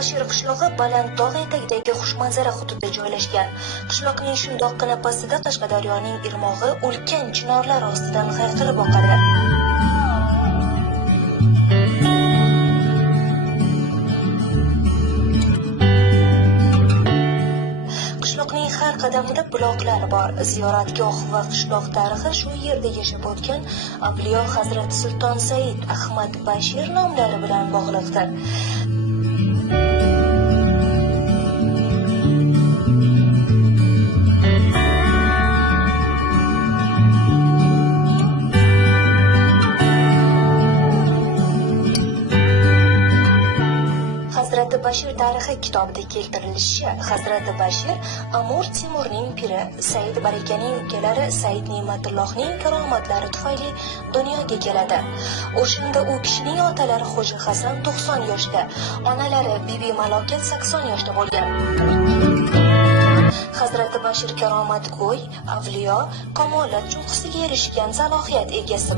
Bashir qishlog'i baland tog' etagidagi xushmanzara hududda joylashgan. Qishloqning shundoqqina pastida Qashqadaryoning irmog'i ulkan chinorlar ostidan hayqirib oqadi. Qishloqning har qadamida buloqlar bor. Ziyoratgoh va qishloq tarixi shu yerda yashab o'tgan Avliyo Hazrat Sulton Said Ahmad Bashir nomlari bilan bog'liqdir. Hazrati Bashir tarixi kitobida keltirilishicha, Hazrati Bashir Amir Temurning piri, Said Barakaning ukalari Said Ne'matullohning karomatlari tufayli dunyoga keladi. O'shanda u kishining otalari Xo'ja Hasan 90 yoshda, onalari Bibi Malokat 80 yoshda bo'lgan. Hazrati Bashir karomatgo'y, avliyo, kamolat cho'qqisiga erishgan salohiyat egasi.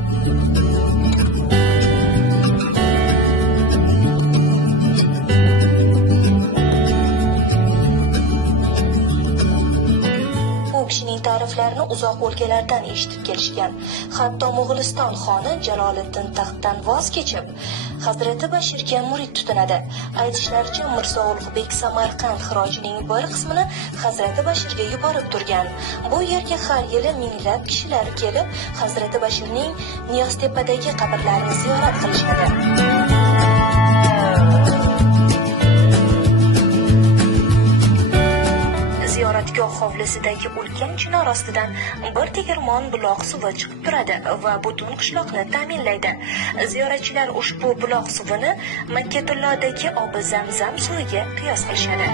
Ta'riflarni uzoq o'lkalardan eshitib kelishgan. Hatto Mo'g'uliston xoni Jaloliddin taxtdan voz kechib, Hazrati Bashirga murid tutinadi. Aytishlaricha, Mirzo Ulug'bek Samarqand xirojining bir qismini Hazrati Bashirga yuborib turgan. Bu yerga har yili minglab kishilar kelib, Hazrati Bashirning Niyoztepadagi qabrlarini ziyorat qilishadi. Ziyoratgoh hovlisidagi ulkan chinor ostidan bir tegirmon buloq suvi chiqib turadi va butun qishloqni ta'minlaydi. Ziyoratchilar ushbu buloq suvini Makkatullodagi obi Zamzam suviga qiyos qilishadi.